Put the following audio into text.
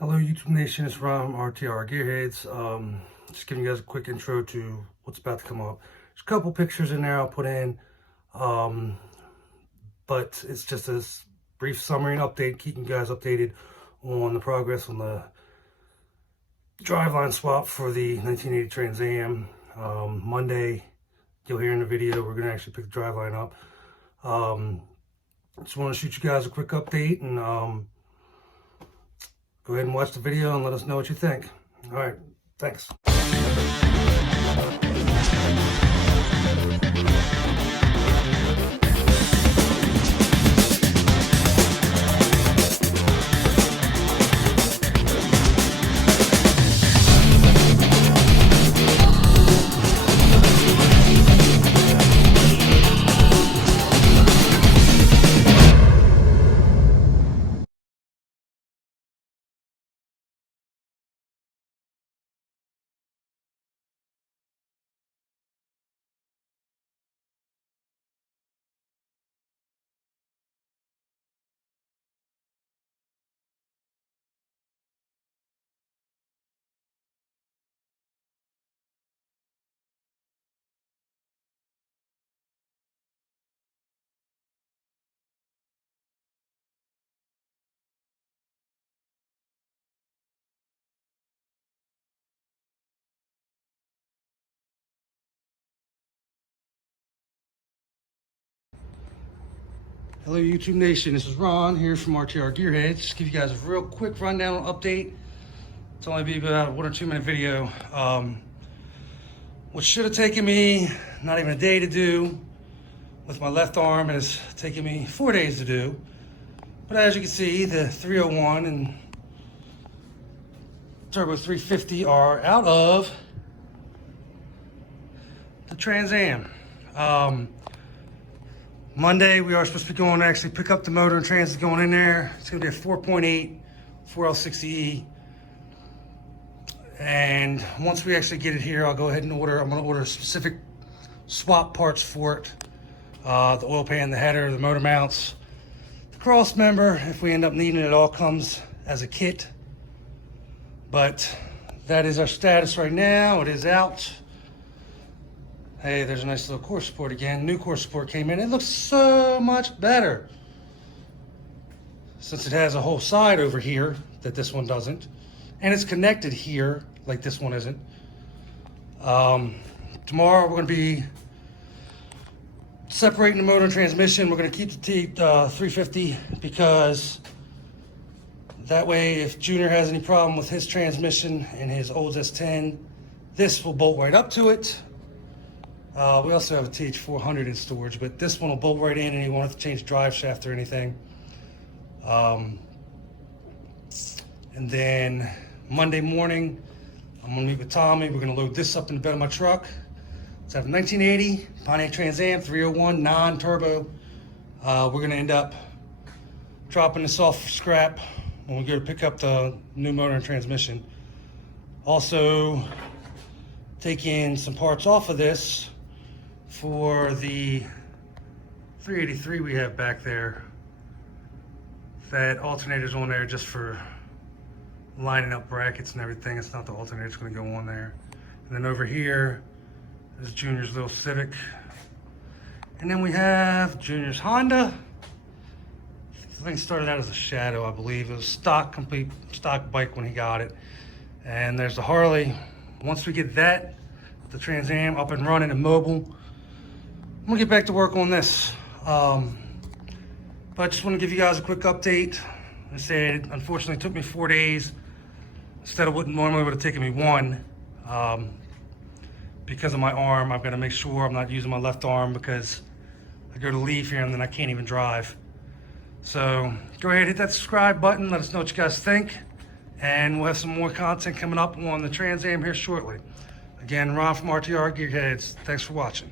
Hello YouTube Nation, it's Ron from RTR Gearheads. Just giving you guys a quick intro to what's about to come up. There's a couple pictures in there I'll put in, but it's just a brief summary and update, keeping you guys updated on the progress on the driveline swap for the 1980 Trans Am. Monday, you'll hear in the video, we're going to actually pick the driveline up. Just want to shoot you guys a quick update and go ahead and watch the video and let us know what you think. All right, thanks. Hello YouTube Nation, this is Ron here from RTR Gearheads. Just give you guys a real quick rundown update. It's only be about a 1 or 2 minute video. What should have taken me not even a day to do with my left arm has taken me 4 days to do. But as you can see, the 301 and Turbo 350 are out of the Trans Am. Monday, we are supposed to be going to actually pick up the motor and trans is going in there. It's going to be a 4.8 4L60E. And once we actually get it here, I'll go ahead and I'm going to order specific swap parts for it. The oil pan, the header, the motor mounts, the cross member. If we end up needing it, it all comes as a kit. But that is our status right now. It is out. Hey, there's a nice little core support again. New core support came in. It looks so much better since it has a whole side over here that this one doesn't. And it's connected here like this one isn't. Tomorrow we're going to be separating the motor and transmission. We're going to keep the T350 because that way if Junior has any problem with his transmission and his old S10, this will bolt right up to it. We also have a TH400 in storage, but this one will bolt right in and you won't have to change drive shaft or anything. And then Monday morning, I'm gonna meet with Tommy. We're gonna load this up in the bed of my truck. It's a 1980 Pontiac Trans Am 301 non-turbo. We're gonna end up dropping this off for scrap when we go to pick up the new motor and transmission. Also, taking some parts off of this for the 383 we have back there. That alternator's on there just for lining up brackets and everything. It's not the alternator, it's going to go on there. And then over here is Junior's little Civic. And then we have Junior's Honda. I think it started out as a Shadow, I believe. It was complete stock bike when he got it. And there's the Harley. Once we get that, the Trans Am up and running and mobile, I'm gonna get back to work on this. But I just want to give you guys a quick update. I said, unfortunately, it took me 4 days instead of what normally would have taken me 1. Because of my arm, I've got to make sure I'm not using my left arm because I go to leave here and then I can't even drive. So go ahead, hit that subscribe button. Let us know what you guys think. And we'll have some more content coming up on the Trans Am here shortly. Again, Ron from RTR Gearheads. Thanks for watching.